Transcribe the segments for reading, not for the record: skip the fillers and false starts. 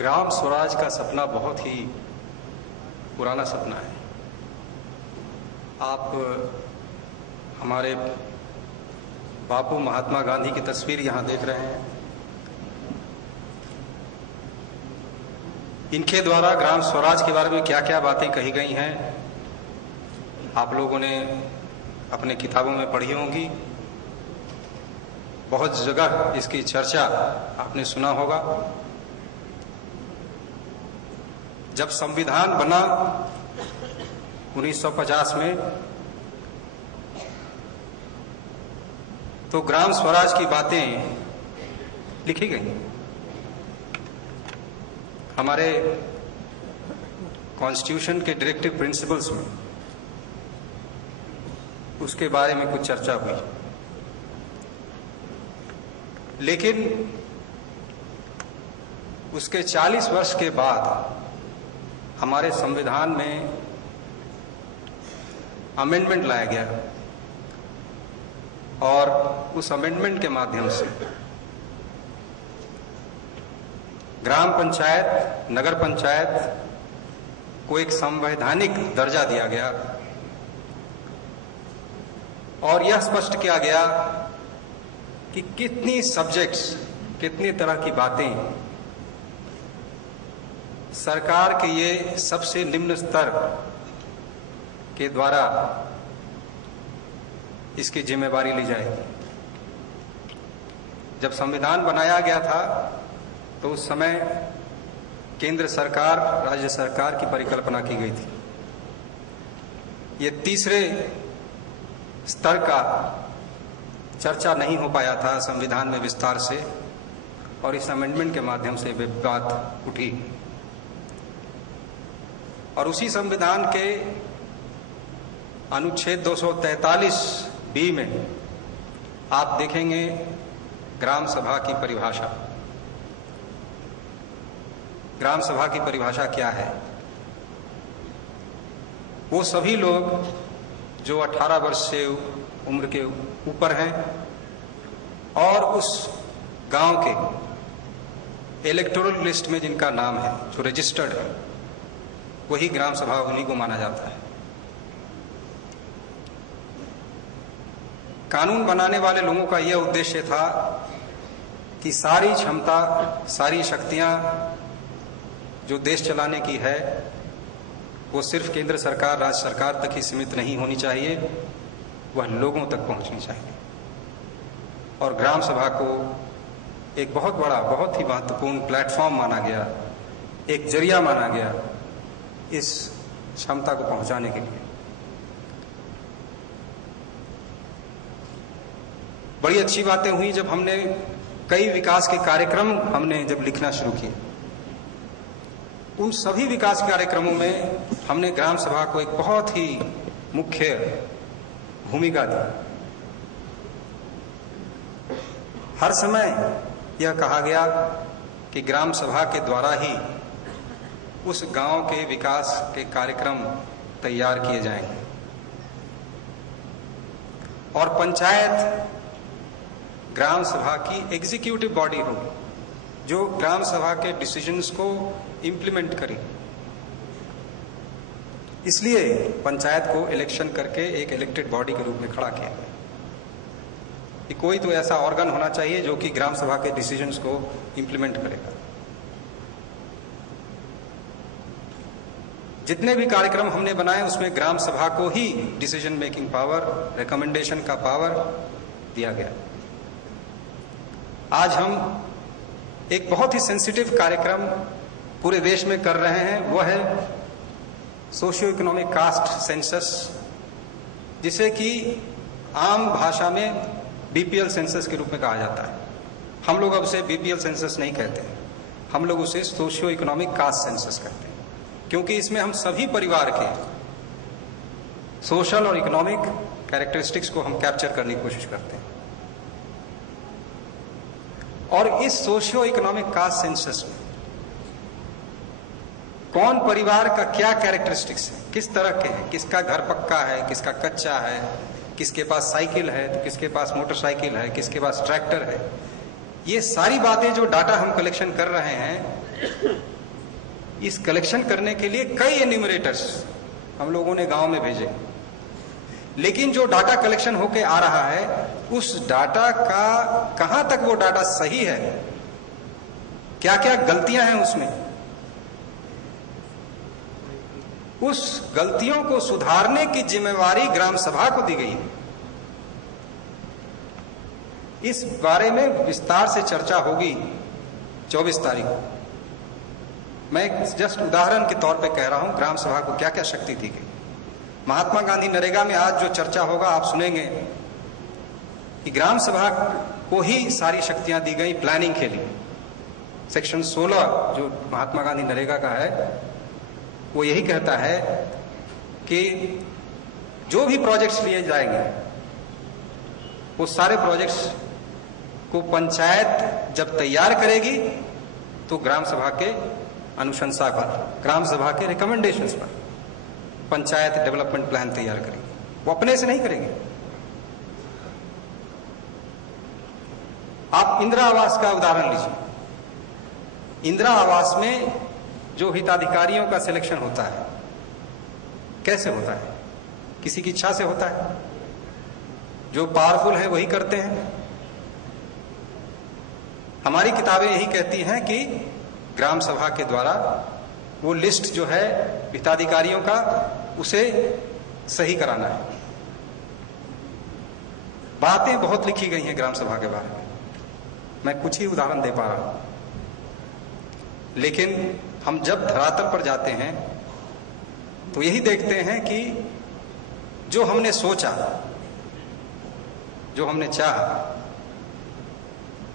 ग्राम स्वराज का सपना बहुत ही पुराना सपना है। आप हमारे बापू महात्मा गांधी की तस्वीर यहाँ देख रहे हैं। इनके द्वारा ग्राम स्वराज के बारे में क्या क्या बातें कही गई हैं आप लोगों ने अपने किताबों में पढ़ी होंगी। बहुत जगह इसकी चर्चा आपने सुना होगा। जब संविधान बना 1950 में, तो ग्राम स्वराज की बातें लिखी गई। हमारे कॉन्स्टिट्यूशन के डायरेक्टिव प्रिंसिपल्स में उसके बारे में कुछ चर्चा हुई, लेकिन उसके 40 वर्ष के बाद हमारे संविधान में अमेंडमेंट लाया गया और उस अमेंडमेंट के माध्यम से ग्राम पंचायत, नगर पंचायत को एक संवैधानिक दर्जा दिया गया और यह स्पष्ट किया गया कि कितनी सब्जेक्ट्स, कितनी तरह की बातें सरकार के ये सबसे निम्न स्तर के द्वारा इसकी जिम्मेवारी ली जाएगी। जब संविधान बनाया गया था तो उस समय केंद्र सरकार, राज्य सरकार की परिकल्पना की गई थी। ये तीसरे स्तर का चर्चा नहीं हो पाया था संविधान में विस्तार से, और इस अमेंडमेंट के माध्यम से वे बात उठी। और उसी संविधान के अनुच्छेद 243 बी में आप देखेंगे ग्राम सभा की परिभाषा। ग्राम सभा की परिभाषा क्या है? वो सभी लोग जो 18 वर्ष से उम्र के ऊपर हैं और उस गांव के इलेक्टोरल लिस्ट में जिनका नाम है, जो रजिस्टर्ड है, वही ग्राम सभा उन्हीं को माना जाता है। कानून बनाने वाले लोगों का यह उद्देश्य था कि सारी क्षमता, सारी शक्तियां जो देश चलाने की है वो सिर्फ केंद्र सरकार, राज्य सरकार तक ही सीमित नहीं होनी चाहिए, वह लोगों तक पहुंचनी चाहिए। और ग्राम सभा को एक बहुत बड़ा, बहुत ही महत्वपूर्ण प्लेटफॉर्म माना गया, एक जरिया माना गया इस क्षमता को पहुंचाने के लिए। बड़ी अच्छी बातें हुई जब हमने कई विकास के कार्यक्रम हमने जब लिखना शुरू किए। उन सभी विकास कार्यक्रमों में हमने ग्राम सभा को एक बहुत ही मुख्य भूमिका दी। हर समय यह कहा गया कि ग्राम सभा के द्वारा ही उस गांव के विकास के कार्यक्रम तैयार किए जाएंगे और पंचायत ग्राम सभा की एग्जीक्यूटिव बॉडी होगी जो ग्राम सभा के डिसीजंस को इंप्लीमेंट करे। इसलिए पंचायत को इलेक्शन करके एक इलेक्टेड बॉडी के रूप में खड़ा किया गया कि कोई तो ऐसा ऑर्गन होना चाहिए जो कि ग्राम सभा के डिसीजंस को इंप्लीमेंट करेगा। जितने भी कार्यक्रम हमने बनाए उसमें ग्राम सभा को ही डिसीजन मेकिंग पावर, रिकमेंडेशन का पावर दिया गया। आज हम एक बहुत ही सेंसिटिव कार्यक्रम पूरे देश में कर रहे हैं, वह है सोशियो इकोनॉमिक कास्ट सेंसस, जिसे कि आम भाषा में बीपीएल सेंसस के रूप में कहा जाता है। हम लोग अब उसे बीपीएल सेंसस नहीं कहते, हम लोग उसे सोशियो इकोनॉमिक कास्ट सेंसस कहते हैं, क्योंकि इसमें हम सभी परिवार के सोशल और इकोनॉमिक कैरेक्टरिस्टिक्स को हम कैप्चर करने की कोशिश करते हैं। और इस सोशियो इकोनॉमिक कास्ट सेंसस में कौन परिवार का क्या कैरेक्टरिस्टिक्स है, किस तरह के हैं, किसका घर पक्का है, किसका कच्चा है, किसके पास साइकिल है तो किसके पास मोटरसाइकिल है, किसके पास ट्रैक्टर है, ये सारी बातें जो डाटा हम कलेक्शन कर रहे हैं इस कलेक्शन करने के लिए कई एन्यूमरेटर्स हम लोगों ने गांव में भेजे, लेकिन जो डाटा कलेक्शन होके आ रहा है उस डाटा का कहां तक वो डाटा सही है, क्या क्या गलतियां हैं उसमें, उस गलतियों को सुधारने की जिम्मेवारी ग्राम सभा को दी गई है। इस बारे में विस्तार से चर्चा होगी 24 तारीख को। मैं जस्ट उदाहरण के तौर पे कह रहा हूं ग्राम सभा को क्या क्या शक्ति दी गई। महात्मा गांधी नरेगा में आज जो चर्चा होगा आप सुनेंगे कि ग्राम सभा को ही सारी शक्तियां दी गई प्लानिंग के लिए। सेक्शन 16 जो महात्मा गांधी नरेगा का है वो यही कहता है कि जो भी प्रोजेक्ट्स लिए जाएंगे वो सारे प्रोजेक्ट्स को पंचायत जब तैयार करेगी तो ग्राम सभा के अनुशंसा पर, ग्राम सभा के रिकमेंडेशंस पर पंचायत डेवलपमेंट प्लान तैयार करेगी, वो अपने से नहीं करेगी। आप इंदिरा आवास का उदाहरण लीजिए। इंदिरा आवास में जो हिताधिकारियों का सिलेक्शन होता है कैसे होता है? किसी की इच्छा से होता है, जो पावरफुल है वही करते हैं। हमारी किताबें यही कहती हैं कि ग्राम सभा के द्वारा वो लिस्ट जो है हिताधिकारियों का उसे सही कराना है। बातें बहुत लिखी गई हैं ग्राम सभा के बारे में, मैं कुछ ही उदाहरण दे पा रहा हूं, लेकिन हम जब धरातल पर जाते हैं तो यही देखते हैं कि जो हमने सोचा, जो हमने चाहा,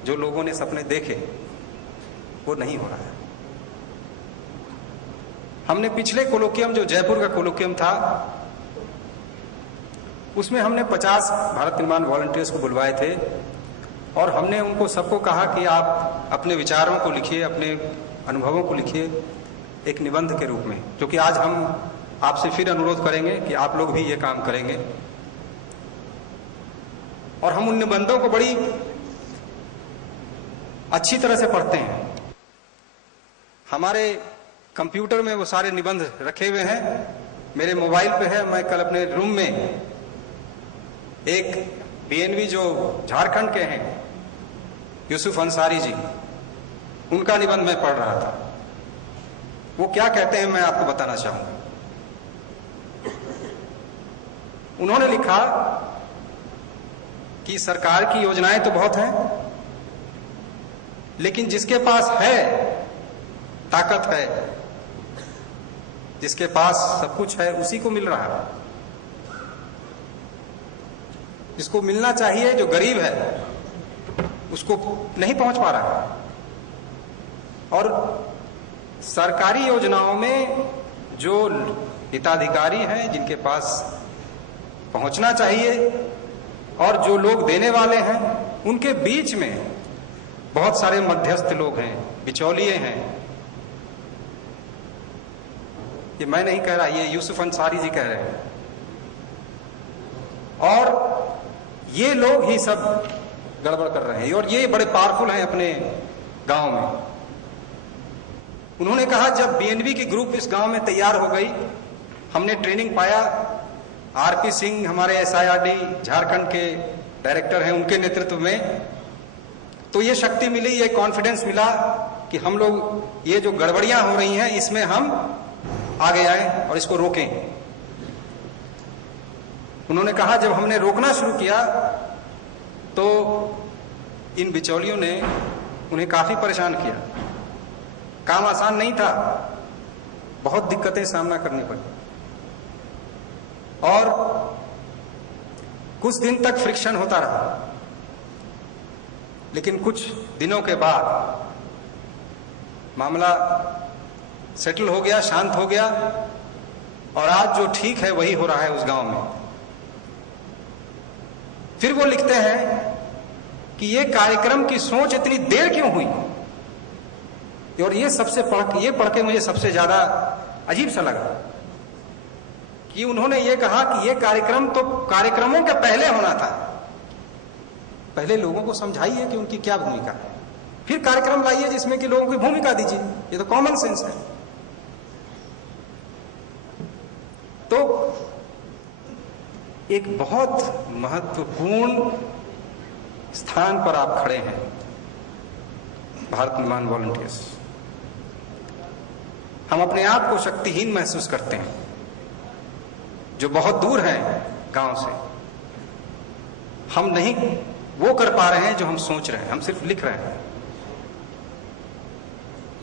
जो लोगों ने सपने देखे वो नहीं हो रहा है। हमने पिछले कोलोकियम जो जयपुर का कोलोकियम था उसमें हमने 50 भारत निर्माण वॉलंटियर्स को बुलवाए थे और हमने उनको सबको कहा कि आप अपने विचारों को लिखिए, अपने अनुभवों को लिखिए एक निबंध के रूप में, जो कि आज हम आपसे फिर अनुरोध करेंगे कि आप लोग भी ये काम करेंगे। और हम उन निबंधों को बड़ी अच्छी तरह से पढ़ते हैं। हमारे कंप्यूटर में वो सारे निबंध रखे हुए हैं, मेरे मोबाइल पे है। मैं कल अपने रूम में एक बीएनवी जो झारखंड के हैं यूसुफ अंसारी जी, उनका निबंध मैं पढ़ रहा था। वो क्या कहते हैं मैं आपको बताना चाहूंगा। उन्होंने लिखा कि सरकार की योजनाएं तो बहुत हैं, लेकिन जिसके पास है, ताकत है, जिसके पास सब कुछ है उसी को मिल रहा है। जिसको मिलना चाहिए, जो गरीब है, उसको नहीं पहुंच पा रहा है। और सरकारी योजनाओं में जो हिताधिकारी हैं, जिनके पास पहुंचना चाहिए, और जो लोग देने वाले हैं, उनके बीच में बहुत सारे मध्यस्थ लोग हैं, बिचौलिए हैं। ये मैं नहीं कह रहा, ये यूसुफ अंसारी जी कह रहे हैं। और ये लोग ही सब गड़बड़ कर रहे हैं और ये बड़े पावरफुल हैं अपने गांव में। उन्होंने कहा जब बीएनबी की ग्रुप इस गांव में तैयार हो गई, हमने ट्रेनिंग पाया, आरपी सिंह हमारे एसआईआरडी झारखंड के डायरेक्टर हैं, उनके नेतृत्व में, तो ये शक्ति मिली, ये कॉन्फिडेंस मिला कि हम लोग ये जो गड़बड़ियां हो रही हैं इसमें हम आगे आए और इसको रोकें। उन्होंने कहा जब हमने रोकना शुरू किया तो इन बिचौलियों ने उन्हें काफी परेशान किया। काम आसान नहीं था, बहुत दिक्कतें सामना करनी पड़ी और कुछ दिन तक फ्रिक्शन होता रहा। लेकिन कुछ दिनों के बाद मामला सेटल हो गया, शांत हो गया और आज जो ठीक है वही हो रहा है उस गांव में। फिर वो लिखते हैं कि ये कार्यक्रम की सोच इतनी देर क्यों हुई, और ये पढ़ के मुझे सबसे ज्यादा अजीब सा लगा कि उन्होंने ये कहा कि ये कार्यक्रम तो कार्यक्रमों के पहले होना था। पहले लोगों को समझाइए कि उनकी क्या भूमिका है, फिर कार्यक्रम लाइए जिसमें कि लोगों की भूमिका दीजिए। ये तो कॉमन सेंस है। एक बहुत महत्वपूर्ण स्थान पर आप खड़े हैं, भारत निर्माण वॉलंटियर्स। हम अपने आप को शक्तिहीन महसूस करते हैं, जो बहुत दूर हैं गांव से। हम नहीं वो कर पा रहे हैं जो हम सोच रहे हैं, हम सिर्फ लिख रहे हैं।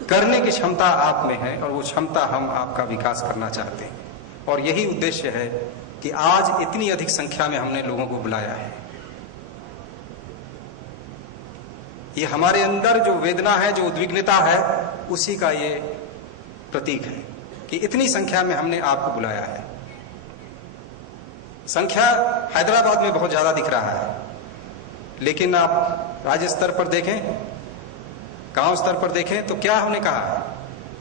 करने की क्षमता आप में है और वो क्षमता हम आपका विकास करना चाहते हैं। और यही उद्देश्य है कि आज इतनी अधिक संख्या में हमने लोगों को बुलाया है। ये हमारे अंदर जो वेदना है, जो उद्विग्नता है, उसी का ये प्रतीक है कि इतनी संख्या में हमने आपको बुलाया है। संख्या हैदराबाद में बहुत ज्यादा दिख रहा है, लेकिन आप राज्य स्तर पर देखें, गांव स्तर पर देखें तो क्या हमने कहा है,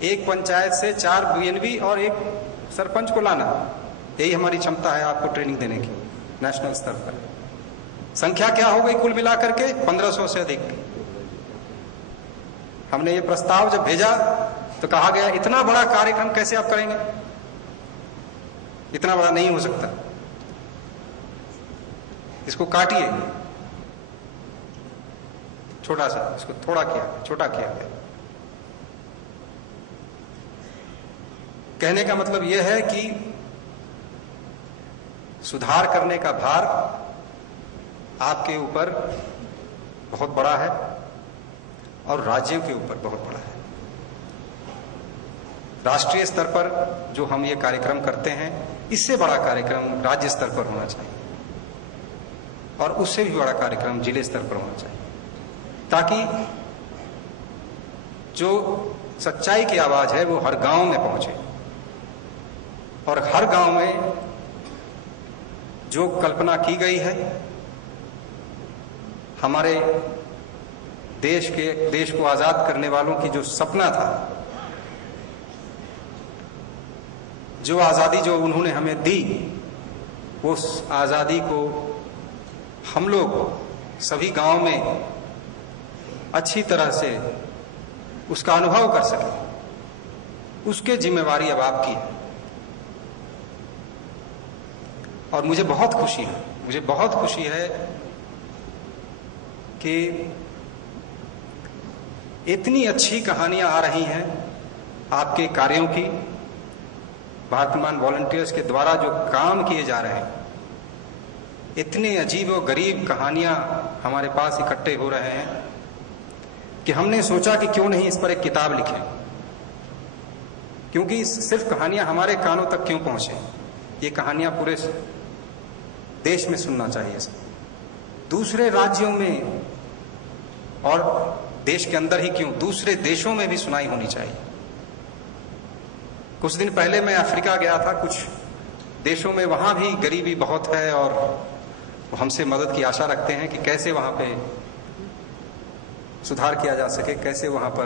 एक पंचायत से 4 बीएनबी और एक सरपंच को लाना, यही हमारी क्षमता है आपको ट्रेनिंग देने की नेशनल स्तर पर। संख्या क्या हो गई कुल मिलाकर के 1500 से अधिक। हमने ये प्रस्ताव जब भेजा तो कहा गया इतना बड़ा कार्यक्रम कैसे आप करेंगे, इतना बड़ा नहीं हो सकता, इसको काटिए, छोटा सा, इसको थोड़ा किया, छोटा किया गया। कहने का मतलब यह है कि सुधार करने का भार आपके ऊपर बहुत बड़ा है और राज्यों के ऊपर बहुत बड़ा है। राष्ट्रीय स्तर पर जो हम ये कार्यक्रम करते हैं, इससे बड़ा कार्यक्रम राज्य स्तर पर होना चाहिए और उससे भी बड़ा कार्यक्रम जिले स्तर पर होना चाहिए, ताकि जो सच्चाई की आवाज है वो हर गांव में पहुंचे और हर गांव में जो कल्पना की गई है हमारे देश को आजाद करने वालों की जो सपना था, जो आजादी जो उन्होंने हमें दी, उस आजादी को हम लोग सभी गांव में अच्छी तरह से उसका अनुभव कर सके, उसके जिम्मेवारी अब आपकी है। और मुझे बहुत खुशी है कि इतनी अच्छी कहानियां आ रही हैं आपके कार्यों की, भारत निर्माण वॉलंटियर्स के द्वारा जो काम किए जा रहे हैं, इतने अजीब और गरीब कहानियां हमारे पास इकट्ठे हो रहे हैं कि हमने सोचा कि क्यों नहीं इस पर एक किताब लिखें, क्योंकि सिर्फ कहानियां हमारे कानों तक क्यों पहुंचे, ये कहानियां पूरे देश में सुनना चाहिए, दूसरे राज्यों में और देश के अंदर ही क्यों, दूसरे देशों में भी सुनाई होनी चाहिए। कुछ दिन पहले मैं अफ्रीका गया था, कुछ देशों में वहां भी गरीबी बहुत है और हमसे मदद की आशा रखते हैं कि कैसे वहां पे सुधार किया जा सके, कैसे वहां पर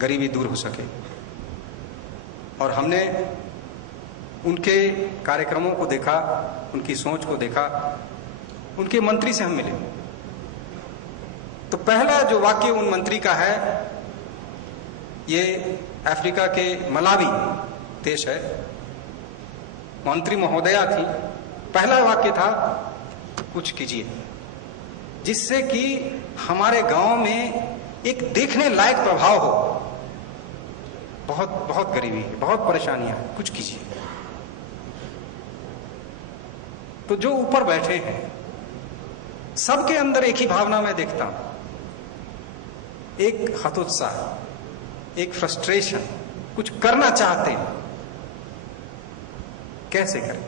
गरीबी दूर हो सके। और हमने उनके कार्यक्रमों को देखा, उनकी सोच को देखा, उनके मंत्री से हम मिले। तो पहला जो वाक्य उन मंत्री का है, ये अफ्रीका के मलावी देश है, मंत्री महोदया थी, पहला वाक्य था कुछ कीजिए जिससे कि हमारे गांव में एक देखने लायक प्रभाव हो। बहुत बहुत गरीबी है, बहुत परेशानियां हैं, कुछ कीजिए। तो जो ऊपर बैठे हैं सबके अंदर एक ही भावना मैं देखता हूं, एक हतोत्साह, एक फ्रस्ट्रेशन, कुछ करना चाहते हैं, कैसे करें।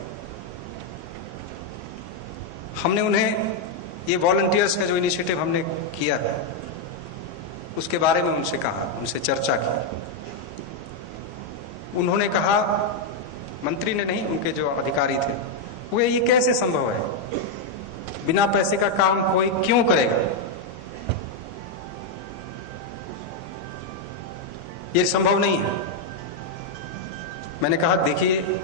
हमने उन्हें ये वॉलंटियर्स का जो इनिशिएटिव हमने किया है उसके बारे में उनसे कहा, उनसे चर्चा की। उन्होंने कहा, मंत्री ने नहीं, उनके जो अधिकारी थे, वो ये कैसे संभव है, बिना पैसे का काम कोई क्यों करेगा, ये संभव नहीं है। मैंने कहा, देखिए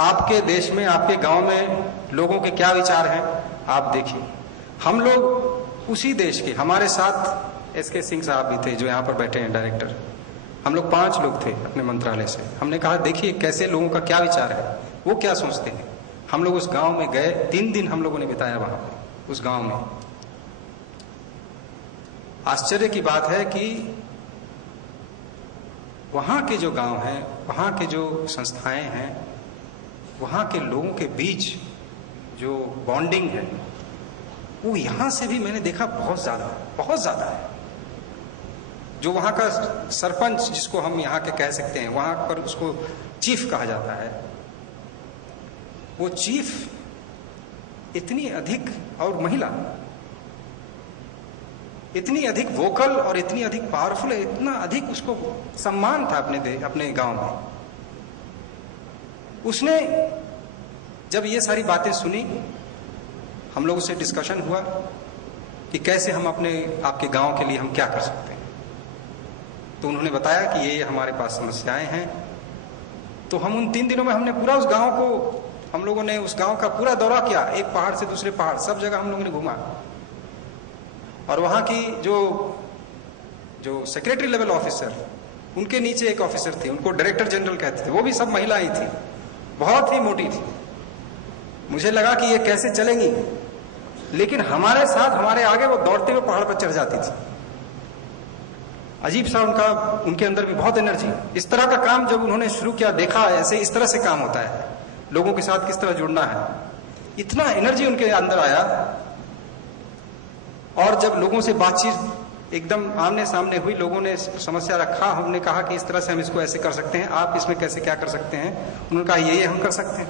आपके देश में, आपके गांव में लोगों के क्या विचार हैं आप देखिए। हम लोग उसी देश के, हमारे साथ एसके सिंह साहब भी थे जो यहां पर बैठे हैं डायरेक्टर, हम लोग 5 लोग थे अपने मंत्रालय से। हमने कहा देखिए कैसे लोगों का क्या विचार है, वो क्या सोचते हैं, हम लोग उस गांव में गए, 3 दिन हम लोगों ने बिताया वहां पर उस गांव में। आश्चर्य की बात है कि वहां के जो गांव हैं, वहां के जो संस्थाएं हैं, वहां के लोगों के बीच जो बॉन्डिंग है वो यहां से भी मैंने देखा बहुत ज्यादा है। जो वहां का सरपंच, जिसको हम यहाँ के कह सकते हैं, वहां पर उसको चीफ कहा जाता है, वो चीफ इतनी अधिक, और महिला इतनी अधिक वोकल और इतनी अधिक पावरफुल है, इतना अधिक उसको सम्मान था अपने गांव में। उसने जब ये सारी बातें सुनी, हम लोगों से डिस्कशन हुआ कि कैसे हम आपके गांव के लिए हम क्या कर सकते हैं। तो उन्होंने बताया कि ये हमारे पास समस्याएं हैं। तो हम उन 3 दिनों में हमने पूरा उस गांव को, हम लोगों ने उस गांव का पूरा दौरा किया, एक पहाड़ से दूसरे पहाड़, सब जगह हम लोगों ने घूमा। और वहां की जो सेक्रेटरी लेवल ऑफिसर, उनके नीचे एक ऑफिसर थे, उनको डायरेक्टर जनरल कहते थे, वो भी सब महिलाएं थी, बहुत ही मोटी थी। मुझे लगा कि ये कैसे चलेंगी, लेकिन हमारे साथ, हमारे आगे वो दौड़ते हुए पहाड़ पर चढ़ जाती थी। अजीब सा उनके अंदर भी बहुत एनर्जी। इस तरह का काम जब उन्होंने शुरू किया, देखा ऐसे इस तरह से काम होता है, लोगों के साथ किस तरह जुड़ना है, इतना एनर्जी उनके अंदर आया। और जब लोगों से बातचीत एकदम आमने सामने हुई, लोगों ने समस्या रखा, हमने कहा कि इस तरह से हम इसको ऐसे कर सकते हैं, आप इसमें कैसे क्या कर सकते हैं। उन्होंने कहा ये हम कर सकते हैं।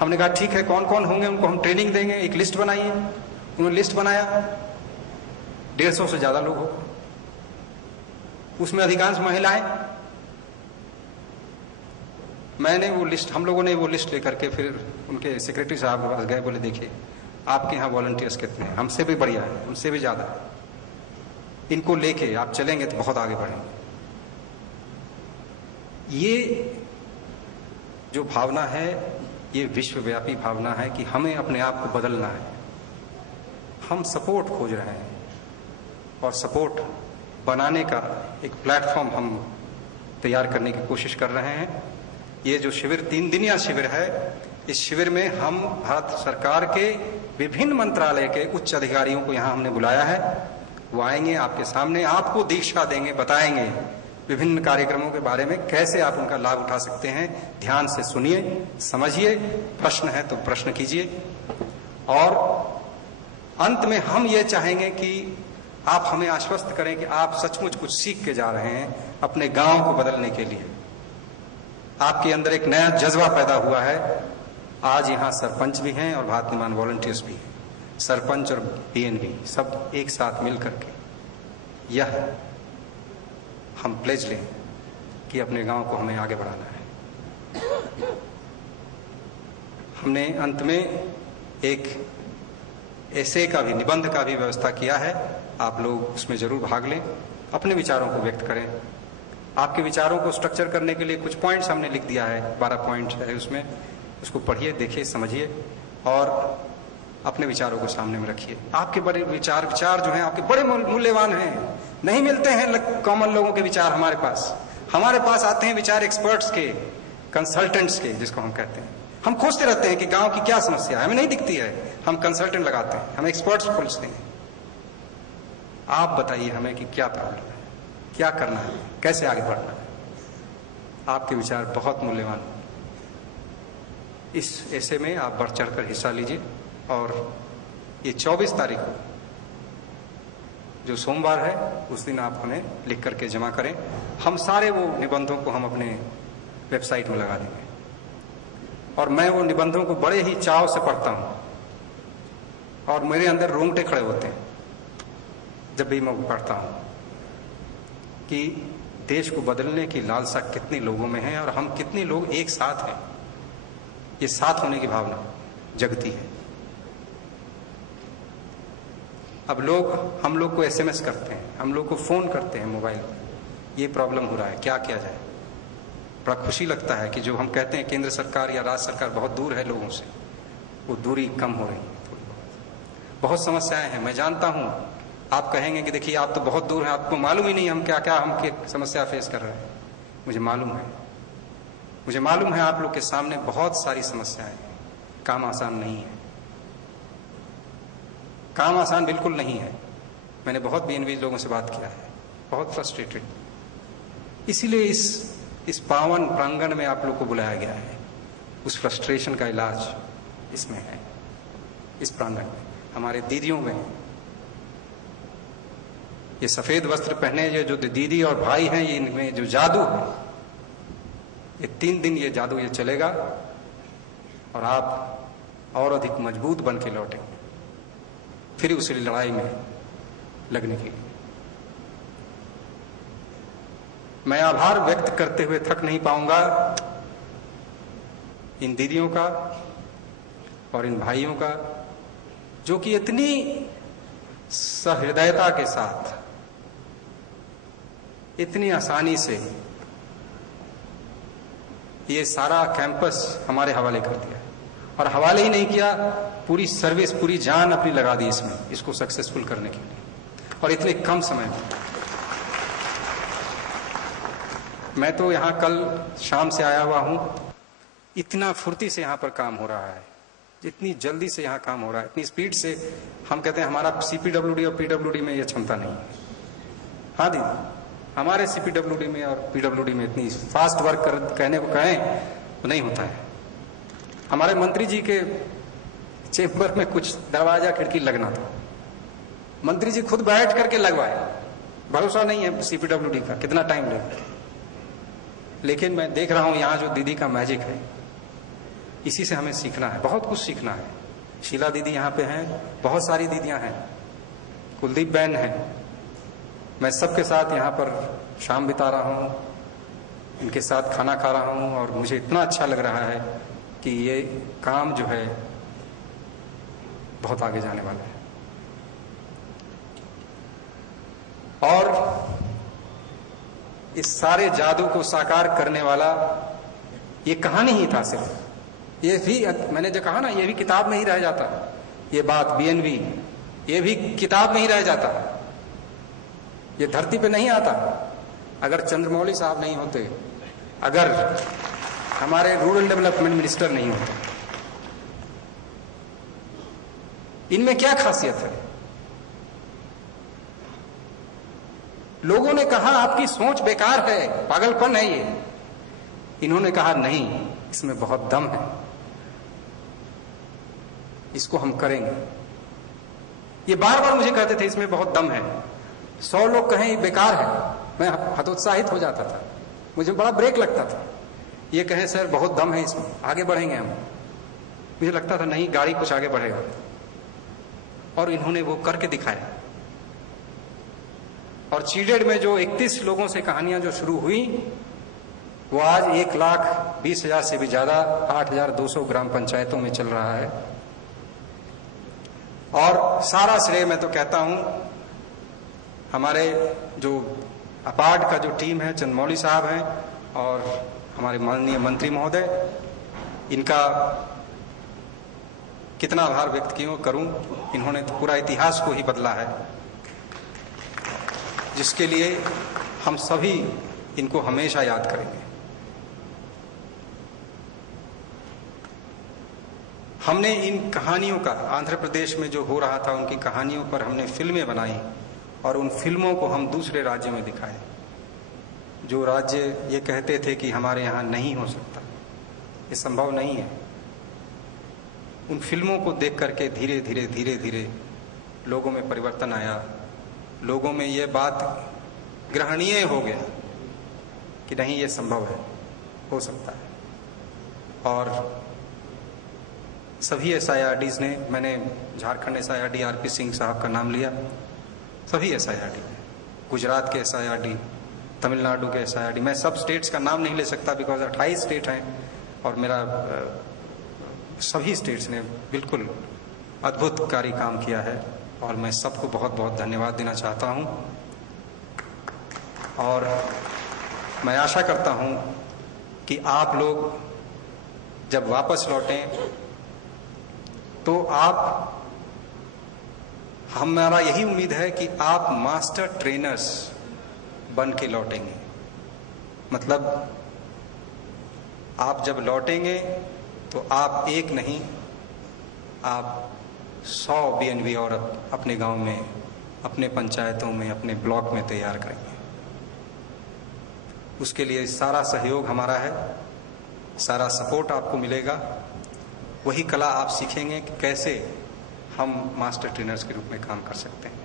हमने कहा ठीक है, कौन कौन होंगे उनको हम ट्रेनिंग देंगे, एक लिस्ट बनाइए। उन्होंने लिस्ट बनाया, 150 से ज्यादा लोग हो, उसमें अधिकांश महिलाएं। हम लोगों ने वो लिस्ट लेकर के फिर उनके सेक्रेटरी साहब के पास गए, बोले देखिए आपके यहाँ वॉलंटियर्स कितने हैं, हमसे भी बढ़िया है, हमसे भी ज्यादा है, इनको लेके आप चलेंगे तो बहुत आगे बढ़ेंगे। ये जो भावना है, ये विश्वव्यापी भावना है कि हमें अपने आप को बदलना है। हम सपोर्ट खोज रहे हैं और सपोर्ट बनाने का एक प्लेटफॉर्म हम तैयार करने की कोशिश कर रहे हैं। ये जो शिविर 3 दिनिया शिविर है, इस शिविर में हम भारत सरकार के विभिन्न मंत्रालय के उच्च अधिकारियों को यहाँ हमने बुलाया है। वो आएंगे आपके सामने, आपको दीक्षा देंगे, बताएंगे विभिन्न कार्यक्रमों के बारे में, कैसे आप उनका लाभ उठा सकते हैं। ध्यान से सुनिए, समझिए, प्रश्न है तो प्रश्न कीजिए। और अंत में हम ये चाहेंगे कि आप हमें आश्वस्त करें कि आप सचमुच कुछ सीख के जा रहे हैं अपने गांव को बदलने के लिए। आपके अंदर एक नया जज्बा पैदा हुआ है। आज यहाँ सरपंच भी हैं और भात निर्माण वॉलंटियर्स भी हैं। सरपंच और बीएनबी सब एक साथ मिल करके यह हम प्लेज लें कि अपने गांव को हमें आगे बढ़ाना है। हमने अंत में एक ऐसे का भी, निबंध का भी व्यवस्था किया है। आप लोग उसमें जरूर भाग लें, अपने विचारों को व्यक्त करें। आपके विचारों को स्ट्रक्चर करने के लिए कुछ पॉइंट्स हमने लिख दिया है, 12 पॉइंट है उसमें। उसको पढ़िए, देखिए, समझिए और अपने विचारों को सामने में रखिए। आपके बड़े विचार जो हैं आपके बड़े मूल्यवान हैं। नहीं मिलते हैं कॉमन लोगों के विचार हमारे पास। हमारे पास आते हैं विचार एक्सपर्ट्स के, कंसल्टेंट्स के, जिसको हम कहते हैं। हम खोजते रहते हैं कि गांव की क्या समस्या है, हमें नहीं दिखती है, हम कंसल्टेंट लगाते हैं, हम एक्सपर्ट्स खोजते हैं। आप बताइए हमें कि क्या प्रॉब्लम है, क्या करना है, कैसे आगे बढ़ना है। आपके विचार बहुत मूल्यवान। इस ऐसे में आप बढ़ चढ़ कर हिस्सा लीजिए। और ये 24 तारीख को जो सोमवार है, उस दिन आप हमें लिख करके जमा करें। हम सारे वो निबंधों को हम अपने वेबसाइट में लगा देंगे। और मैं वो निबंधों को बड़े ही चाव से पढ़ता हूं और मेरे अंदर रोंगटे खड़े होते हैं जब भी मैं पढ़ता हूं कि देश को बदलने की लालसा कितने लोगों में है और हम कितने लोग एक साथ हैं। ये साथ होने की भावना जगती है। अब हम लोग को एसएमएस करते हैं, हम लोग को फोन करते हैं मोबाइल पर, ये प्रॉब्लम हो रहा है, क्या किया जाए। बड़ा खुशी लगता है कि जो हम कहते हैं केंद्र सरकार या राज्य सरकार बहुत दूर है लोगों से, वो दूरी कम हो रही है। बहुत समस्याएं हैं, मैं जानता हूं। आप कहेंगे कि देखिए आप तो बहुत दूर हैं, आपको मालूम ही नहीं हम क्या क्या हम समस्या फेस कर रहे हैं। मुझे मालूम है आप लोग के सामने बहुत सारी समस्याएं हैं। काम आसान नहीं है, काम आसान बिल्कुल नहीं है। मैंने बहुत बीएनवी लोगों से बात किया है, बहुत फ्रस्ट्रेटेड। इसीलिए इस पावन प्रांगण में आप लोग को बुलाया गया है। उस फ्रस्ट्रेशन का इलाज इसमें है, इस प्रांगण में, हमारे दीदियों में। ये सफेद वस्त्र पहने जो दीदी और भाई हैं, इनमें जो जादू है, ये 3 दिन ये जादू ये चलेगा और आप और अधिक मजबूत बन के लौटेंगे फिर उस लड़ाई में लगने के लिए। मैं आभार व्यक्त करते हुए थक नहीं पाऊंगा इन दीदियों का और इन भाइयों का, जो कि इतनी सहृदयता के साथ, इतनी आसानी से ये सारा कैंपस हमारे हवाले कर दिया। और हवाले ही नहीं किया, पूरी सर्विस, पूरी जान अपनी लगा दी इसमें, इसको सक्सेसफुल करने के लिए, और इतने कम समय में। मैं तो यहां कल शाम से आया हुआ हूं, इतना फुर्ती से यहां पर काम हो रहा है, इतनी जल्दी से यहां काम हो रहा है, इतनी स्पीड से। हम कहते हैं हमारा सीपीडब्ल्यूडी और पीडब्ल्यूडी में यह क्षमता नहीं है। हाँ दीदी, हमारे सीपीडब्ल्यूडी में और पीडब्ल्यूडी में इतनी फास्ट वर्क कहने को कहें तो नहीं होता है। हमारे मंत्री जी के चेंबर में कुछ दरवाजा खिड़की लगना था, मंत्री जी खुद बैठ करके लगवाए। भरोसा नहीं है सीपीडब्ल्यूडी का कितना टाइम लगेगा। लेकिन मैं देख रहा हूं यहां जो दीदी का मैजिक है, इसी से हमें सीखना है, बहुत कुछ सीखना है। शीला दीदी यहाँ पे हैं, बहुत सारी दीदियां हैं, कुलदीप बहन है। मैं सबके साथ यहाँ पर शाम बिता रहा हूँ, इनके साथ खाना खा रहा हूँ, और मुझे इतना अच्छा लग रहा है कि ये काम जो है बहुत आगे जाने वाला है। और इस सारे जादू को साकार करने वाला ये कहानी ही था सिर्फ। ये भी मैंने जो कहा ना, ये भी किताब में ही रह जाता। ये बात बीएनवी, ये भी किताब में ही रह जाता, ये धरती पे नहीं आता। अगर चंद्रमौली साहब नहीं होते, अगर हमारे रूरल डेवलपमेंट मिनिस्टर नहीं होते, इनमें क्या खासियत है? लोगों ने कहा आपकी सोच बेकार है, पागलपन है ये। इन्होंने कहा नहीं, इसमें बहुत दम है, इसको हम करेंगे। ये बार बार मुझे कहते थे इसमें बहुत दम है। 100 लोग कहें ये बेकार है, मैं हतोत्साहित हो जाता था, मुझे बड़ा ब्रेक लगता था। ये कहें सर बहुत दम है इसमें, आगे बढ़ेंगे हम, मुझे लगता था नहीं, गाड़ी कुछ आगे बढ़ेगा। और इन्होंने वो करके दिखाया। और चीडेड में जो 31 लोगों से कहानियां जो शुरू हुई, वो आज 1,20,000 से भी ज्यादा 8,200 ग्राम पंचायतों में चल रहा है। और सारा श्रेय मैं तो कहता हूं हमारे जो अपार्ड का जो टीम है, चंद्रमौली साहब हैं और हमारे माननीय मंत्री महोदय, इनका कितना आभार व्यक्त क्यों करूं। इन्होंने तो पूरा इतिहास को ही बदला है, जिसके लिए हम सभी इनको हमेशा याद करेंगे। हमने इन कहानियों का, आंध्र प्रदेश में जो हो रहा था उनकी कहानियों पर हमने फिल्में बनाई, और उन फिल्मों को हम दूसरे राज्यों में दिखाए। जो राज्य ये कहते थे कि हमारे यहाँ नहीं हो सकता, ये संभव नहीं है, उन फिल्मों को देख करके धीरे धीरे धीरे धीरे लोगों में परिवर्तन आया। लोगों में ये बात ग्रहणीय हो गया कि नहीं, ये संभव है, हो सकता है। और सभी SIRDs ने, मैंने झारखंड SIRD RP सिंह साहब का नाम लिया, सभी SIRD, गुजरात के SIRD, तमिलनाडु के SIRD, मैं सब स्टेट्स का नाम नहीं ले सकता बिकॉज 28 स्टेट हैं, और मेरा सभी स्टेट्स ने बिल्कुल अद्भुत कार्य काम किया है, और मैं सबको बहुत बहुत धन्यवाद देना चाहता हूं। और मैं आशा करता हूं कि आप लोग जब वापस लौटें तो हमारा यही उम्मीद है कि आप मास्टर ट्रेनर्स बन के लौटेंगे। मतलब आप जब लौटेंगे तो आप एक नहीं आप 100 बीएनबी और अपने गांव में, अपने पंचायतों में, अपने ब्लॉक में तैयार करेंगे। उसके लिए सारा सहयोग हमारा है, सारा सपोर्ट आपको मिलेगा। वही कला आप सीखेंगे कि कैसे हम मास्टर ट्रेनर्स के रूप में काम कर सकते हैं।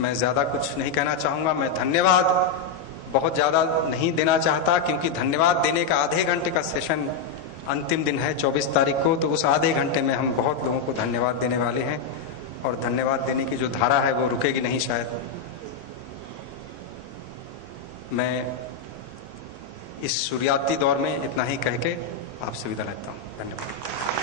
मैं ज़्यादा कुछ नहीं कहना चाहूँगा। मैं धन्यवाद बहुत ज़्यादा नहीं देना चाहता, क्योंकि धन्यवाद देने का आधे घंटे का सेशन अंतिम दिन है 24 तारीख को, तो उस आधे घंटे में हम बहुत लोगों को धन्यवाद देने वाले हैं और धन्यवाद देने की जो धारा है वो रुकेगी नहीं शायद। मैं इस शुरुआती दौर में इतना ही कह के आपसे विदा लेता हूँ। धन्यवाद।